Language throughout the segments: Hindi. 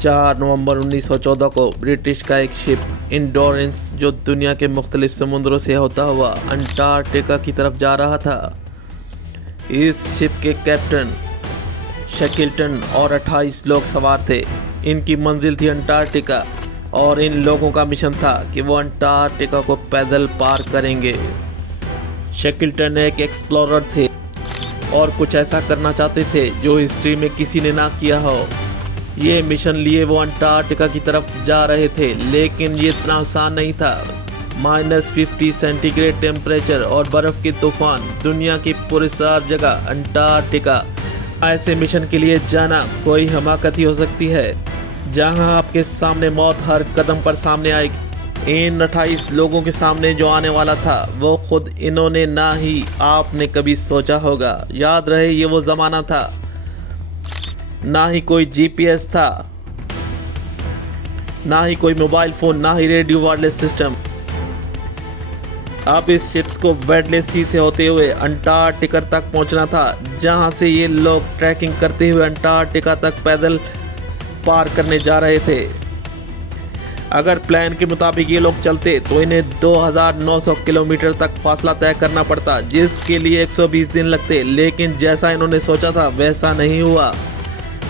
4 नवंबर 1914 को ब्रिटिश का एक शिप इंडोरेंस जो दुनिया के मुख्तलिफ समुद्रों से होता हुआ अंटार्कटिका की तरफ जा रहा था। इस शिप के कैप्टन शेकिल्टन और 28 लोग सवार थे। इनकी मंजिल थी अंटार्कटिका और इन लोगों का मिशन था कि वो अंटार्कटिका को पैदल पार करेंगे। शेकिल्टन एक एक्सप्लोरर थे और कुछ ऐसा करना चाहते थे जो हिस्ट्री में किसी ने ना किया हो। ये मिशन लिए वो अंटार्कटिका की तरफ जा रहे थे, लेकिन ये इतना आसान नहीं था। -50 सेंटीग्रेड टेम्परेचर और बर्फ़ के तूफान, दुनिया की पुरस्कार जगह अंटार्कटिका। ऐसे मिशन के लिए जाना कोई हमाकत ही हो सकती है, जहां आपके सामने मौत हर कदम पर सामने आएगी। इन 28 लोगों के सामने जो आने वाला था वो खुद इन्होंने ना ही आपने कभी सोचा होगा। याद रहे, ये वो ज़माना था, ना ही कोई जीपीएस था, ना ही कोई मोबाइल फ़ोन, ना ही रेडियो वायरलेस सिस्टम। अब इस शिप्स को वेडले सी से होते हुए अंटार्कटिका तक पहुंचना था, जहां से ये लोग ट्रैकिंग करते हुए अंटार्कटिका तक पैदल पार करने जा रहे थे। अगर प्लान के मुताबिक ये लोग चलते तो इन्हें 2900 किलोमीटर तक फासला तय करना पड़ता, जिसके लिए 120 दिन लगते। लेकिन जैसा इन्होंने सोचा था वैसा नहीं हुआ,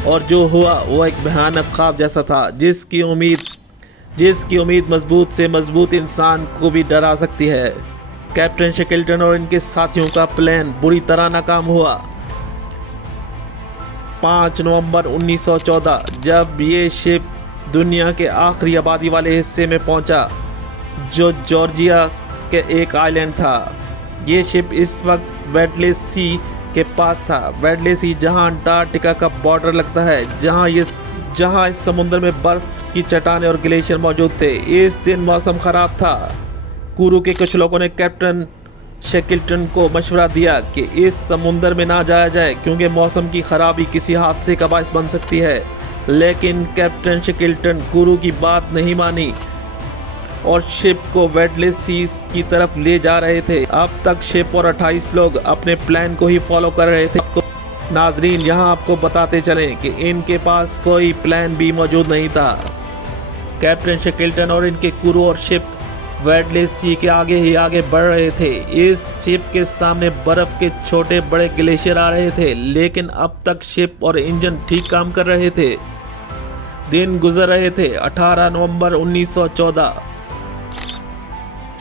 और जो हुआ वो एक भयानक ख्वाब जैसा था, जिसकी उम्मीद मजबूत से मजबूत इंसान को भी डरा सकती है। कैप्टन शेकिल्टन और इनके साथियों का प्लान बुरी तरह नाकाम हुआ। 5 नवंबर 1914 जब ये शिप दुनिया के आखिरी आबादी वाले हिस्से में पहुंचा, जो जॉर्जिया के एक आइलैंड था। ये शिप इस वक्त वेडले सी के पास था। वेडले सी जहां अंटार्कटिका का बॉर्डर लगता है, जहां इस समुद्र में बर्फ की चट्टानें और ग्लेशियर मौजूद थे। इस दिन मौसम खराब था। क्रू के कुछ लोगों ने कैप्टन शेकिल्टन को मशवरा दिया कि इस समुद्र में ना जाया जाए, क्योंकि मौसम की खराबी किसी हादसे का बायस बन सकती है। लेकिन कैप्टन शेकिल्टन क्रू की बात नहीं मानी और शिप को वेडले सीज की तरफ ले जा रहे थे। अब तक शिप और 28 लोग अपने प्लान को ही फॉलो कर रहे थे। नाजरीन, यहाँ आपको बताते चलें कि इनके पास कोई प्लान भी मौजूद नहीं था। कैप्टन शेकिल्टन और इनके क्रू और शिप वेडले सी के आगे ही आगे बढ़ रहे थे। इस शिप के सामने बर्फ के छोटे बड़े ग्लेशियर आ रहे थे, लेकिन अब तक शिप और इंजन ठीक काम कर रहे थे। दिन गुजर रहे थे। 18 नवंबर 1914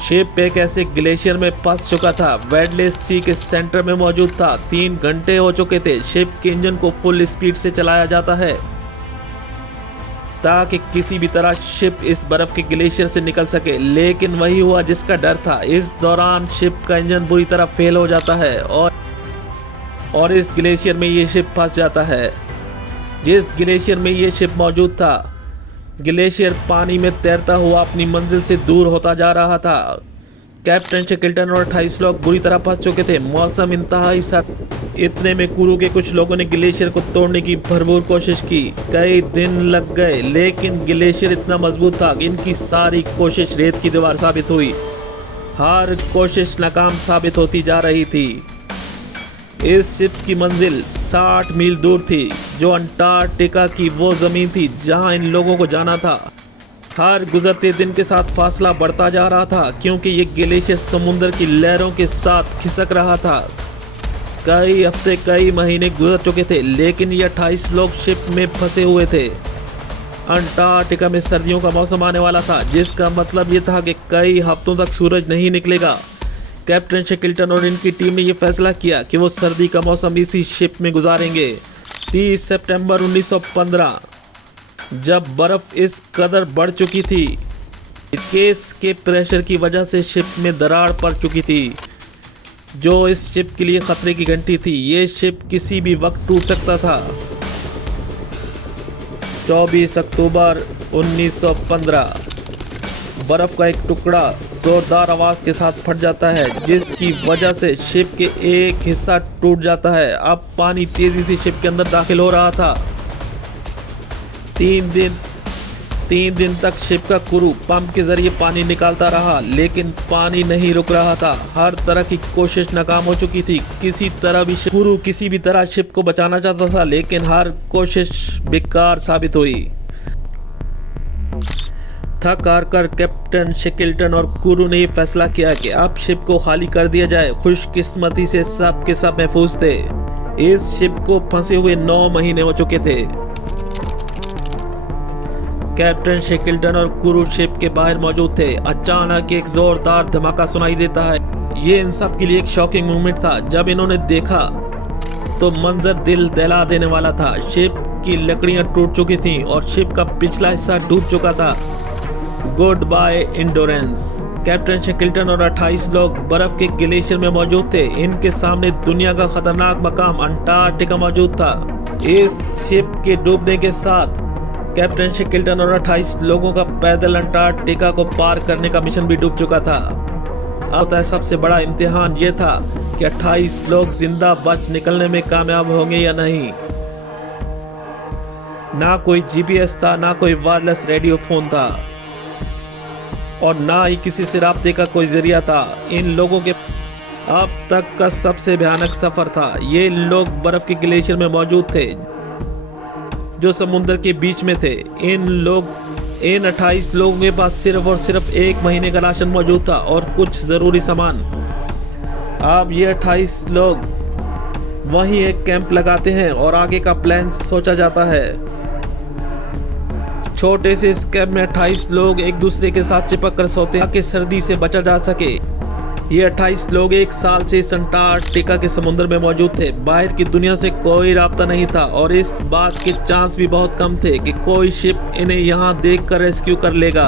शिप एक ऐसे ग्लेशियर में फंस चुका था, वेडले सी के सेंटर में मौजूद था। 3 घंटे हो चुके थे। शिप के इंजन को फुल स्पीड से चलाया जाता है ताकि किसी भी तरह शिप इस बर्फ के ग्लेशियर से निकल सके, लेकिन वही हुआ जिसका डर था। इस दौरान शिप का इंजन बुरी तरह फेल हो जाता है और इस ग्लेशियर में ये शिप फंस जाता है। जिस ग्लेशियर में ये शिप मौजूद था, ग्लेशियर पानी में तैरता हुआ अपनी मंजिल से दूर होता जा रहा था। कैप्टन शेकिल्टन और 28 लोग बुरी तरह फंस चुके थे। मौसम इंतहाई सर्द। इतने में क्रू के कुछ लोगों ने ग्लेशियर को तोड़ने की भरपूर कोशिश की। कई दिन लग गए, लेकिन ग्लेशियर इतना मजबूत था कि इनकी सारी कोशिश रेत की दीवार साबित हुई। हर कोशिश नाकाम साबित होती जा रही थी। इस शिप की मंजिल 60 मील दूर थी, जो अंटार्कटिका की वो ज़मीन थी जहां इन लोगों को जाना था। हर गुजरते दिन के साथ फासला बढ़ता जा रहा था, क्योंकि ये ग्लेशियर समुद्र की लहरों के साथ खिसक रहा था। कई हफ्ते, कई महीने गुजर चुके थे, लेकिन ये 28 लोग शिप में फंसे हुए थे। अंटार्कटिका में सर्दियों का मौसम आने वाला था, जिसका मतलब ये था कि कई हफ्तों तक सूरज नहीं निकलेगा। कैप्टन शेकिल्टन और इनकी टीम ने यह फैसला किया कि वो सर्दी का मौसम इसी शिप में गुजारेंगे। 30 सितंबर 1915 जब बर्फ इस कदर बढ़ चुकी थी, केस के प्रेशर की वजह से शिप में दरार पड़ चुकी थी, जो इस शिप के लिए खतरे की घंटी थी। ये शिप किसी भी वक्त टूट सकता था। 24 अक्टूबर 1915 बर्फ का एक टुकड़ा जोरदार आवाज के साथ फट जाता है, जिसकी वजह से शिप के एक हिस्सा टूट जाता है। अब पानी तेजी से शिप के अंदर दाखिल हो रहा था। 3 दिन तक शिप का क्रू पंप के जरिए पानी निकालता रहा, लेकिन पानी नहीं रुक रहा था। हर तरह की कोशिश नाकाम हो चुकी थी। क्रू किसी भी तरह शिप को बचाना चाहता था, लेकिन हर कोशिश बेकार साबित हुई। थक हार कर कैप्टन शेकल्टन और कुरू ने यह फैसला किया कि अब शिप को खाली कर दिया जाए। खुशकिस्मती से सब के सब महफूज थे। इस शिप को फंसे हुए 9 महीने हो चुके थे। कैप्टन शेकल्टन और कुरू शिप के बाहर मौजूद थे। अचानक एक जोरदार धमाका सुनाई देता है। ये इन सब के लिए एक शॉकिंग मोमेंट था। जब इन्होंने देखा तो मंजर दिल दहला देने वाला था। शिप की लकड़ियां टूट चुकी थीं और शिप का पिछला हिस्सा डूब चुका था। Good bye Endurance. Captain Shackleton और 28 लोग बर्फ के ग्लेशियर में मौजूद थे। इनके सामने दुनिया का खतरनाक मकाम अंटार्कटिका मौजूद था। इस शिप के डूबने के साथ कैप्टन शेकल्टन और 28 लोगों का पैदल अंटार्कटिका को पार करने का मिशन भी डूब चुका था। अब सबसे बड़ा इम्तिहान ये था कि 28 लोग जिंदा बच निकलने में कामयाब होंगे या नहीं। ना कोई जीपीएस था, ना कोई वायरलेस रेडियो फोन था और ना ही किसी से राब्ते का कोई जरिया था। इन लोगों के अब तक का सबसे भयानक सफर था। ये लोग बर्फ के ग्लेशियर में मौजूद थे जो समुद्र के बीच में थे। इन 28 लोगों के पास सिर्फ और सिर्फ 1 महीने का राशन मौजूद था और कुछ जरूरी सामान। अब ये 28 लोग वहीं एक कैंप लगाते हैं और आगे का प्लान सोचा जाता है। छोटे से इस कैंप में 28 लोग एक दूसरे के साथ चिपक कर सोते हैं ताकि सर्दी से बचा जा सके। ये 28 लोग 1 साल से इस अंटार्कटिका के समुद्र में मौजूद थे। बाहर की दुनिया से कोई राब्ता नहीं था और इस बात के चांस भी बहुत कम थे कि कोई शिप इन्हें यहाँ देखकर रेस्क्यू कर लेगा।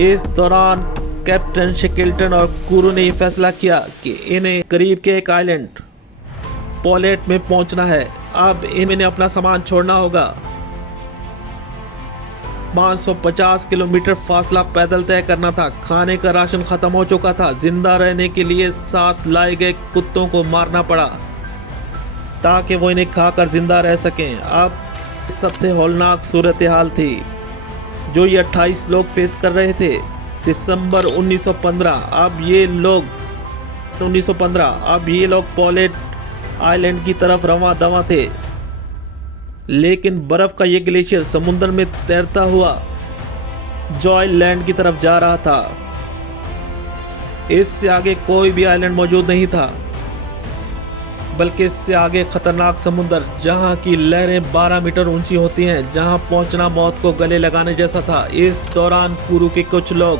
इस दौरान कैप्टन शेकल्टन और कुरू ने यह फैसला किया कि इन्हें करीब के एक आइलैंड पोलेट में पहुंचना है। अब इन्हें अपना सामान छोड़ना होगा। 550 किलोमीटर फासला पैदल तय करना था। खाने का राशन खत्म हो चुका था। जिंदा रहने के लिए साथ लाए गए कुत्तों को मारना पड़ा ताकि वो इन्हें खाकर जिंदा रह सकें। अब सबसे हौलनाक सूरत हाल थी जो ये 28 लोग फेस कर रहे थे। दिसंबर 1915। अब ये लोग पोलेट आइलैंड की तरफ रवां दवा थे, लेकिन बर्फ का ये ग्लेशियर समुद्र में तैरता हुआ जॉय लैंड की तरफ जा रहा था। इससे आगे कोई भी आइलैंड मौजूद नहीं था, बल्कि इससे आगे खतरनाक समुद्र जहां की लहरें 12 मीटर ऊंची होती हैं, जहां पहुंचना मौत को गले लगाने जैसा था। इस दौरान कुरू के कुछ लोग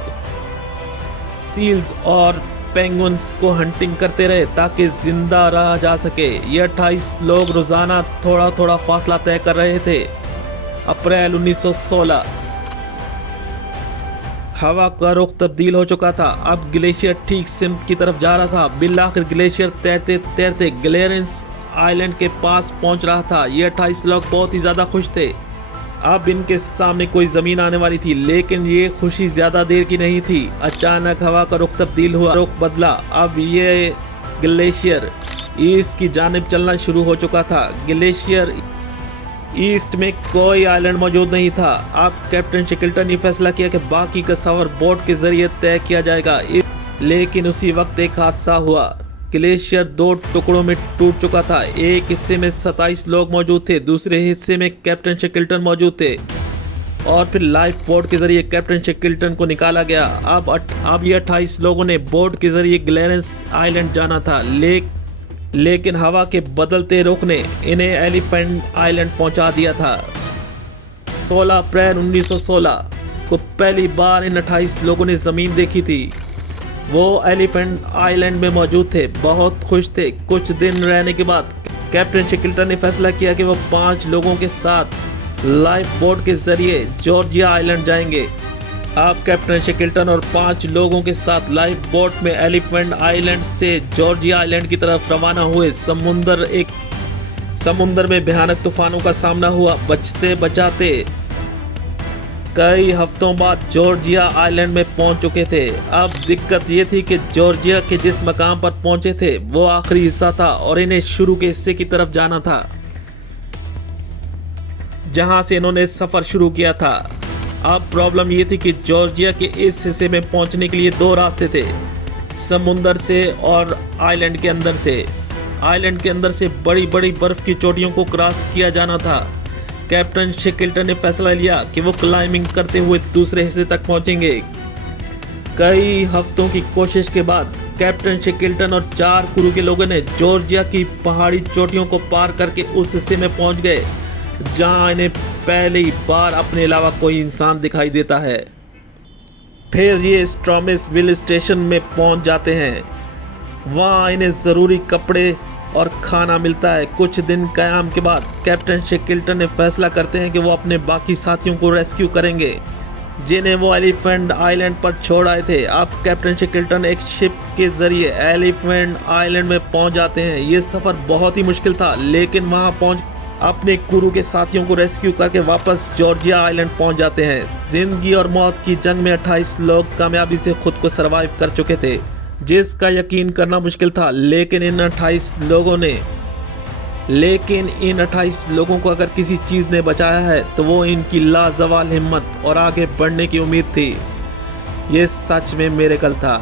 सील्स और पेंगुइन्स को हंटिंग करते रहे ताकि जिंदा रहा जा सके। ये 28 लोग रोजाना थोड़ा थोड़ा फासला तय कर रहे थे। अप्रैल 1916। हवा का रुख तब्दील हो चुका था। अब ग्लेशियर ठीक सिमत की तरफ जा रहा था। बिलाखिर ग्लेशियर तैरते तैरते ग्लेरेंस आइलैंड के पास पहुंच रहा था। ये 28 लोग बहुत ही ज्यादा खुश थे। अब इनके सामने कोई जमीन आने वाली थी, लेकिन ये खुशी ज्यादा देर की नहीं थी। अचानक हवा का रुख तब्दील हुआ, रुख बदला। अब ये ग्लेशियर ईस्ट की जानिब चलना शुरू हो चुका था। ग्लेशियर ईस्ट में कोई आइलैंड मौजूद नहीं था। अब कैप्टन शेकल्टन ने फैसला किया कि बाकी का सफर बोट के जरिए तय किया जाएगा, लेकिन उसी वक्त एक हादसा हुआ। ग्लेशियर 2 टुकड़ों में टूट चुका था। एक हिस्से में 27 लोग मौजूद थे, दूसरे हिस्से में कैप्टन शेकल्टन मौजूद थे और फिर लाइफ बोट के जरिए कैप्टन शेकल्टन को निकाला गया। अब ये 28 लोगों ने बोट के जरिए ग्लेरेंस आइलैंड जाना था, लेकिन हवा के बदलते रुख ने इन्हें एलिफेंट आइलैंड पहुंचा दिया था। 16 अप्रैल 1916 को पहली बार इन 28 लोगों ने जमीन देखी थी। वो एलिफेंट आइलैंड में मौजूद थे, बहुत खुश थे। कुछ दिन रहने के बाद कैप्टन शेकल्टन ने फैसला किया कि वो 5 लोगों के साथ लाइफ बोट के जरिए जॉर्जिया आइलैंड जाएंगे। अब कैप्टन शेकल्टन और 5 लोगों के साथ लाइफ बोट में एलिफेंट आइलैंड से जॉर्जिया आइलैंड की तरफ रवाना हुए। समुद्र में भयानक तूफानों का सामना हुआ। बचते बचाते कई हफ्तों बाद जॉर्जिया आइलैंड में पहुंच चुके थे। अब दिक्कत ये थी कि जॉर्जिया के जिस मकाम पर पहुंचे थे वो आखिरी हिस्सा था और इन्हें शुरू के हिस्से की तरफ जाना था, जहां से इन्होंने सफर शुरू किया था। अब प्रॉब्लम ये थी कि जॉर्जिया के इस हिस्से में पहुंचने के लिए 2 रास्ते थे, समुद्र से और आइलैंड के अंदर से। बड़ी बड़ी बर्फ की चोटियों को क्रॉस किया जाना था। कैप्टन शेकल्टन ने फैसला लिया कि वो क्लाइंबिंग करते हुए दूसरे हिस्से तक पहुंचेंगे। कई हफ्तों की कोशिश के बाद कैप्टन शेकल्टन और 4 क्रू के लोगों ने जॉर्जिया की पहाड़ी चोटियों को पार करके उस हिस्से में पहुंच गए जहां इन्हें पहली बार अपने अलावा कोई इंसान दिखाई देता है। फिर ये स्ट्रॉमिसविल स्टेशन में पहुंच जाते हैं। वहां इन्हें ज़रूरी कपड़े और खाना मिलता है। कुछ दिन कयाम के बाद कैप्टन शेकल्टन ने फैसला करते हैं कि वो अपने बाकी साथियों को रेस्क्यू करेंगे जिन्हें वो एलिफेंट आइलैंड पर छोड़ आए थे। अब कैप्टन शेकल्टन एक शिप के जरिए एलिफेंट आइलैंड में पहुंच जाते हैं। ये सफ़र बहुत ही मुश्किल था, लेकिन वहां पहुंच अपने क्रू के साथियों को रेस्क्यू करके वापस जॉर्जिया आइलैंड पहुंच जाते हैं। जिंदगी और मौत की जंग में 28 लोग कामयाबी से खुद को सरवाइव कर चुके थे, जिसका यकीन करना मुश्किल था। लेकिन इन 28 लोगों को अगर किसी चीज़ ने बचाया है तो वो इनकी लाजवाब हिम्मत और आगे बढ़ने की उम्मीद थी। ये सच में मिरेकल था।